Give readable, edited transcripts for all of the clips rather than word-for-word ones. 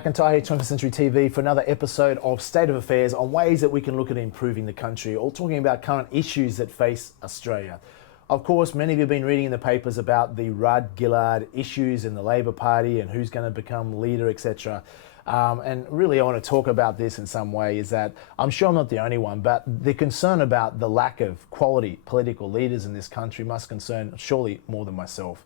McIntyre here, 21st Century TV, for another episode of State of Affairs on ways that we can look at improving the country, or talking about current issues that face Australia. Of course, many of you have been reading in the papers about the Rudd-Gillard issues in the Labor Party and who's going to become leader, etc. And really I want to talk about this in some way, is that I'm sure I'm not the only one, but the concern about the lack of quality political leaders in this country must concern surely more than myself.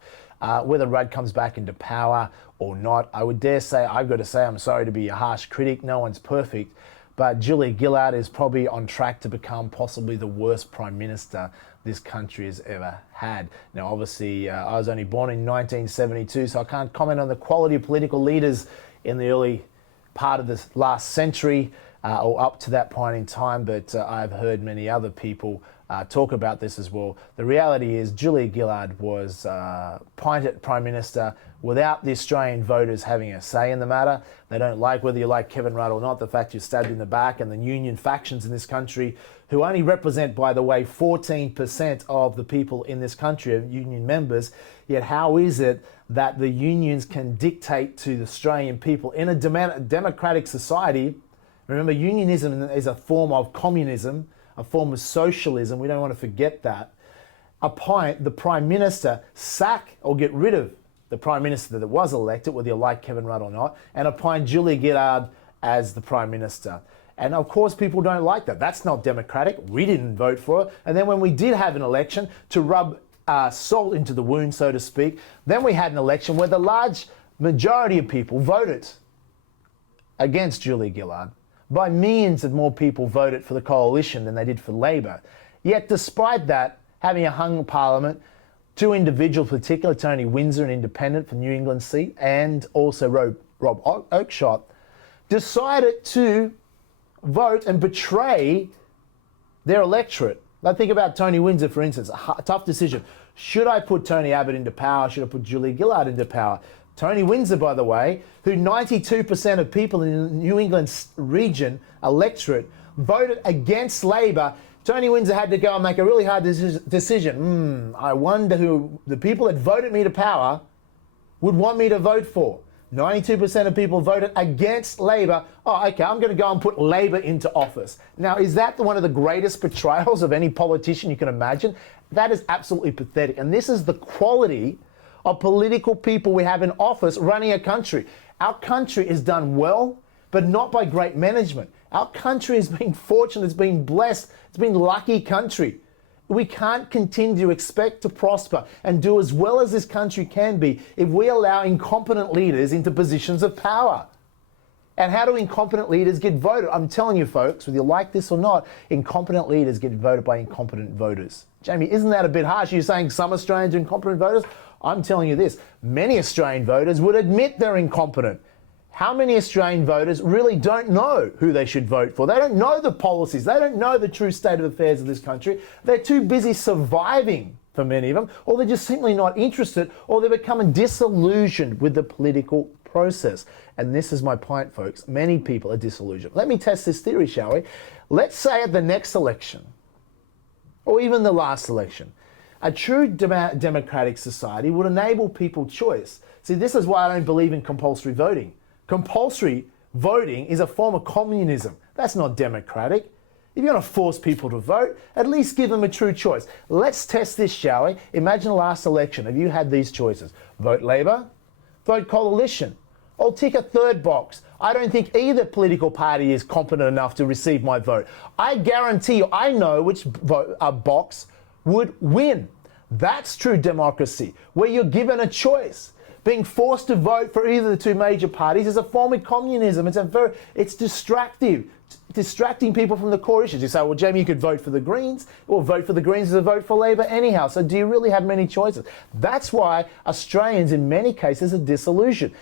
Whether Rudd comes back into power or not, I would dare say, I've got to say, I'm sorry to be a harsh critic, no one's perfect, but Julia Gillard is probably on track to become possibly the worst Prime Minister this country has ever had. Now, obviously, I was only born in 1972, so I can't comment on the quality of political leaders in the early part of this last century or up to that point in time, but I've heard many other people talk about this as well. The reality is Julia Gillard was appointed Prime Minister without the Australian voters having a say in the matter. They don't like whether you like Kevin Rudd or not, the fact you're stabbed in the back, and the union factions in this country, who only represent, by the way, 14% of the people in this country are union members. Yet how is it that the unions can dictate to the Australian people in a democratic society? Remember, unionism is a form of communism, a form of socialism. We don't want to forget that. Appoint the Prime Minister, sack or get rid of the Prime Minister that was elected, whether you like Kevin Rudd or not, and appoint Julia Gillard as the Prime Minister. And of course, people don't like that. That's not democratic. We didn't vote for it. And then when we did have an election, to rub salt into the wound, so to speak, then we had an election where the large majority of people voted against Julia Gillard. By millions of more people voted for the coalition than they did for Labor. Yet despite that, having a hung parliament, two individuals, particularly Tony Windsor, an independent from New England seat, and also Rob Oakeshott, decided to vote and betray their electorate. Now think about Tony Windsor, for instance, a tough decision. Should I put Tony Abbott into power? Should I put Julia Gillard into power? Tony Windsor, by the way, who 92% of people in the New England region electorate voted against Labor. Tony Windsor had to go and make a really hard decision. I wonder who the people that voted me to power would want me to vote for. 92% of people voted against Labor. Oh, okay, I'm going to go and put Labor into office. Now, is that one of the greatest betrayals of any politician you can imagine? That is absolutely pathetic. And this is the quality of political people we have in office running a country. Our country is done well, but not by great management. Our country has been fortunate, it's been blessed, it's been a lucky country. We can't continue to expect to prosper and do as well as this country can be if we allow incompetent leaders into positions of power. And how do incompetent leaders get voted? I'm telling you, folks, whether you like this or not, incompetent leaders get voted by incompetent voters. Jamie, isn't that a bit harsh? You're saying some Australians are incompetent voters? I'm telling you this, many Australian voters would admit they're incompetent. How many Australian voters really don't know who they should vote for? They don't know the policies. They don't know the true state of affairs of this country. They're too busy surviving, for many of them, or they're just simply not interested, or they're becoming disillusioned with the political process. And this is my point, folks. Many people are disillusioned. Let me test this theory, shall we? Let's say at the next election, or even the last election, a true democratic society would enable people choice. See, this is why I don't believe in compulsory voting. Compulsory voting is a form of communism. That's not democratic. If you're going to force people to vote, at least give them a true choice. Let's test this, shall we? Imagine the last election. Have you had these choices? Vote Labor, vote Coalition, or tick a third box. I don't think either political party is competent enough to receive my vote. I guarantee you, I know which box would win. That's true democracy, where you're given a choice. Being forced to vote for either of the two major parties is a form of communism. It's distracting people from the core issues. You say, well, Jamie, you could vote for the Greens, or vote for the Greens as a vote for Labor anyhow. So do you really have many choices? That's why Australians, in many cases, are disillusioned.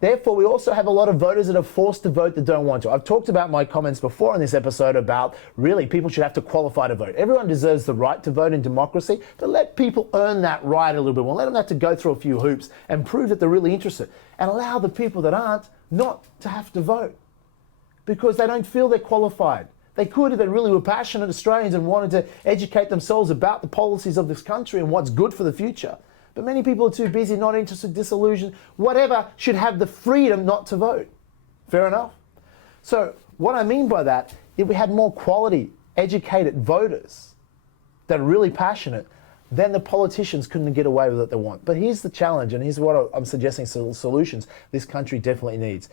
Therefore, we also have a lot of voters that are forced to vote that don't want to. I've talked about my comments before in this episode about really people should have to qualify to vote. Everyone deserves the right to vote in democracy, but let people earn that right a little bit more. Let them have to go through a few hoops and prove that they're really interested, and allow the people that aren't not to have to vote because they don't feel they're qualified. They could if they really were passionate Australians and wanted to educate themselves about the policies of this country and what's good for the future. But many people are too busy, not interested, disillusioned, whatever, should have the freedom not to vote. Fair enough? So what I mean by that, if we had more quality, educated voters that are really passionate, then the politicians couldn't get away with what they want. But here's the challenge, and here's what I'm suggesting solutions this country definitely needs.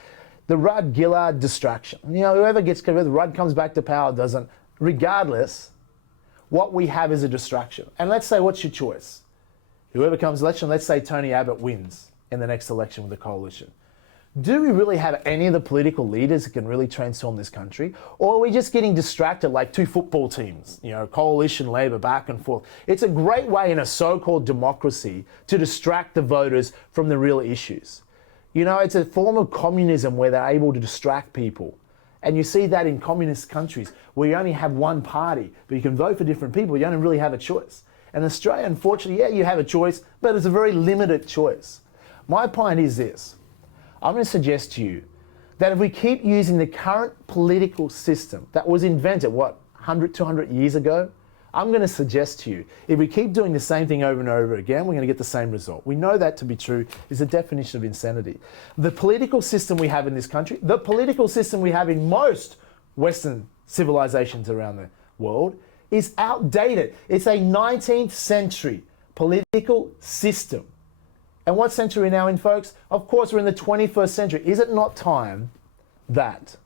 The Rudd-Gillard distraction. You know, whoever gets convicted, Rudd comes back to power, doesn't. Regardless, what we have is a distraction. And let's say, what's your choice? Whoever comes election, let's say Tony Abbott wins in the next election with the coalition. Do we really have any of the political leaders that can really transform this country? Or are we just getting distracted like two football teams, you know, coalition, Labor, back and forth? It's a great way in a so-called democracy to distract the voters from the real issues. You know, it's a form of communism where they're able to distract people. And you see that in communist countries where you only have one party, but you can vote for different people. You don't really have a choice. And Australia, unfortunately, yeah, you have a choice, but it's a very limited choice. My point is this. I'm going to suggest to you that if we keep using the current political system that was invented, 100, 200 years ago, I'm going to suggest to you, if we keep doing the same thing over and over again, we're going to get the same result. We know that to be true is the definition of insanity. The political system we have in this country, the political system we have in most Western civilizations around the world is outdated. It's a 19th century political system. And what century are we now in, folks? Of course, we're in the 21st century. Is it not time that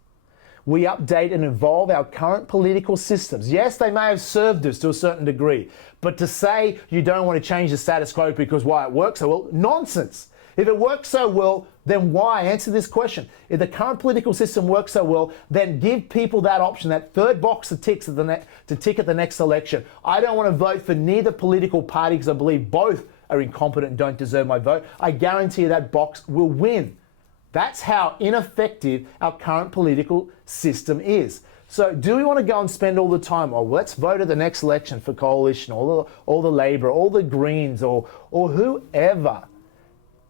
we update and evolve our current political systems? Yes, they may have served us to a certain degree, but to say you don't want to change the status quo because why it works so well, nonsense. If it works so well, then why? Answer this question. If the current political system works so well, then give people that option, that third box to tick at the next election. I don't want to vote for neither political party because I believe both are incompetent and don't deserve my vote. I guarantee you that box will win. That's how ineffective our current political system is. So do we want to go and spend all the time, oh, let's vote at the next election for coalition, all the Labor, all the Greens, or whoever?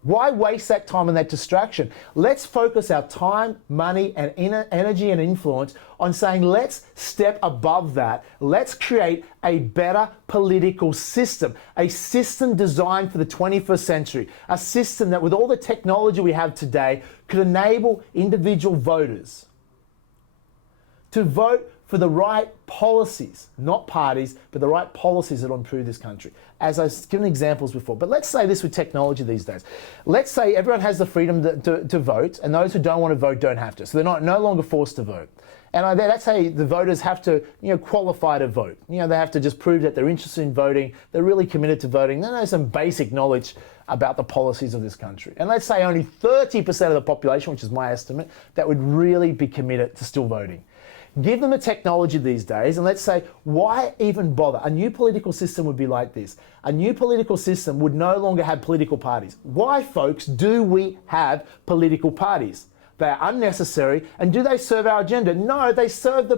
Why waste that time and that distraction? Let's focus our time, money, and energy and influence on saying, let's step above that. Let's create a better political system, a system designed for the 21st century, a system that with all the technology we have today could enable individual voters to vote for the right policies, not parties, but the right policies that will improve this country. As I've given examples before. But let's say this with technology these days. Let's say everyone has the freedom to vote, and those who don't want to vote don't have to. So they're no longer forced to vote. And let's say the voters have to, qualify to vote. They have to just prove that they're interested in voting, they're really committed to voting, they know some basic knowledge about the policies of this country. And let's say only 30% of the population, which is my estimate, that would really be committed to still voting. Give them the technology these days, and let's say, why even bother? A new political system would be like this. A new political system would no longer have political parties. Why, folks, do we have political parties? They are unnecessary, and do they serve our agenda? No, they serve the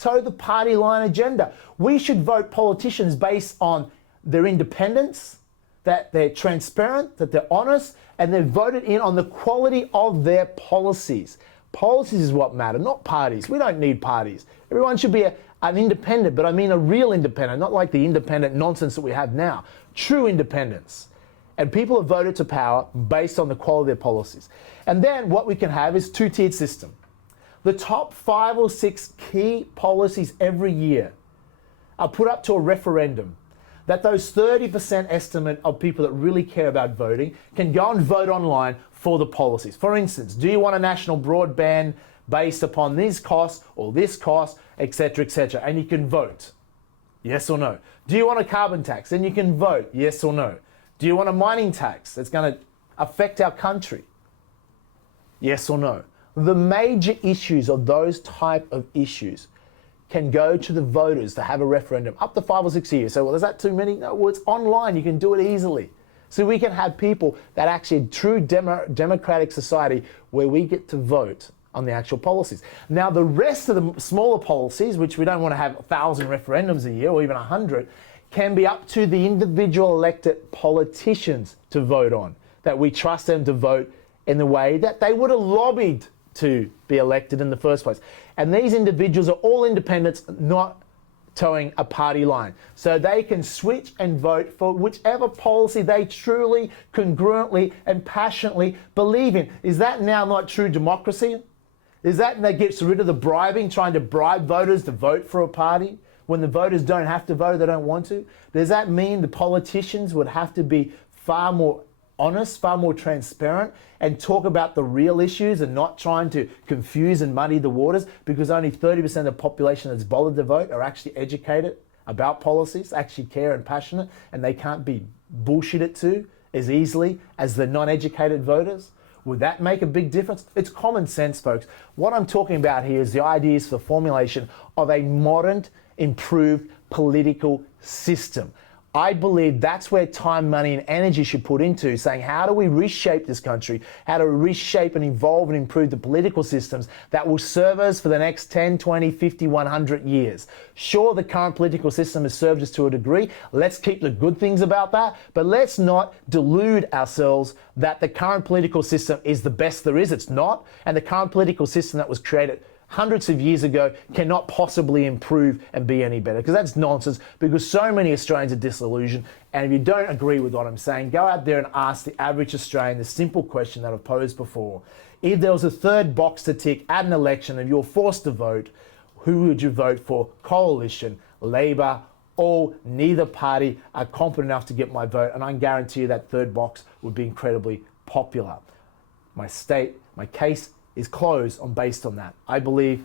toe the party line agenda. We should vote politicians based on their independence, that they're transparent, that they're honest, and they're voted in on the quality of their policies. Policies is what matter, not parties. We don't need parties. Everyone should be an independent, but I mean a real independent, not like the independent nonsense that we have now. True independence. And people are voted to power based on the quality of their policies. And then what we can have is two-tiered system. The top 5 or 6 key policies every year are put up to a referendum. That those 30% estimate of people that really care about voting can go and vote online for the policies. For instance, do you want a national broadband based upon these costs or this cost, etc., etc., and you can vote, yes or no. Do you want a carbon tax? Then you can vote, yes or no. Do you want a mining tax that's going to affect our country? Yes or no. The major issues of those type of issues can go to the voters to have a referendum up to 5 or 6 years. So, well, is that too many? No, well, it's online. You can do it easily. So we can have people that actually true democratic society where we get to vote on the actual policies. Now, the rest of the smaller policies, which we don't want to have 1,000 referendums a year or even 100, can be up to the individual elected politicians to vote on, that we trust them to vote in the way that they would have lobbied to be elected in the first place. And these individuals are all independents, not towing a party line. So they can switch and vote for whichever policy they truly, congruently, and passionately believe in. Is that now not true democracy? Is that gets rid of the bribing, trying to bribe voters to vote for a party when the voters don't have to vote, they don't want to? Does that mean the politicians would have to be far more honest, far more transparent, and talk about the real issues and not trying to confuse and muddy the waters because only 30% of the population that's bothered to vote are actually educated about policies, actually care and passionate, and they can't be bullshitted to as easily as the non-educated voters? Would that make a big difference? It's common sense, folks. What I'm talking about here is the ideas for the formulation of a modern, improved political system. I believe that's where time, money, and energy should put into saying, how do we reshape this country? How do we reshape and evolve and improve the political systems that will serve us for the next 10, 20, 50, 100 years? Sure, the current political system has served us to a degree. Let's keep the good things about that, but let's not delude ourselves that the current political system is the best there is. It's not. And the current political system that was created hundreds of years ago cannot possibly improve and be any better, because that's nonsense, because so many Australians are disillusioned. And if you don't agree with what I'm saying, go out there and ask the average Australian the simple question that I've posed before. If there was a third box to tick at an election and you're forced to vote, who would you vote for? Coalition, Labor, or neither party are competent enough to get my vote, and I guarantee you that third box would be incredibly popular. My case is closed based on that. I believe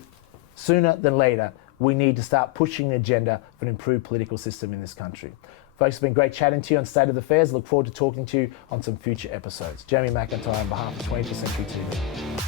sooner than later, we need to start pushing the agenda for an improved political system in this country. Folks, it's been great chatting to you on State of Affairs. Look forward to talking to you on some future episodes. Jamie McIntyre on behalf of 21st Century TV.